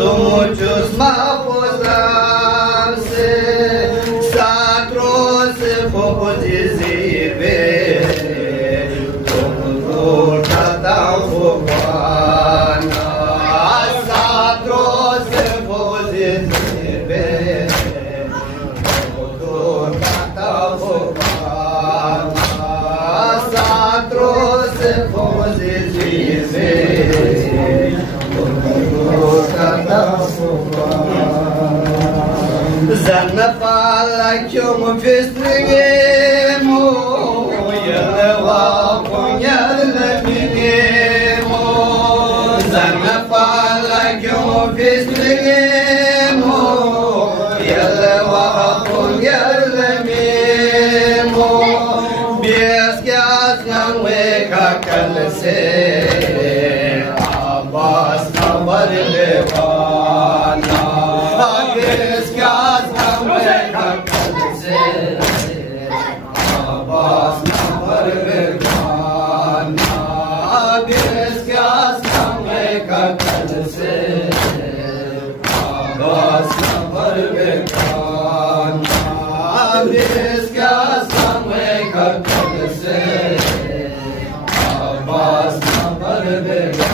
Muchos mapos darse, satros poco dizer, como cada fofana, satros poco dizer, como cada fofana, satros poco dizer. Zanna fala que eu me festreguemo, ela va ponhar minemo. Zanna fala que eu me festreguemo, ela va ponhar minemo. Bias que as não é cacalce, abas cavar levana. Bias que as não é cacalce, abas cavar levana. Bias que as não é cacalce, abas cavar levana. Bias que as não é cacalce, abas cavar levana.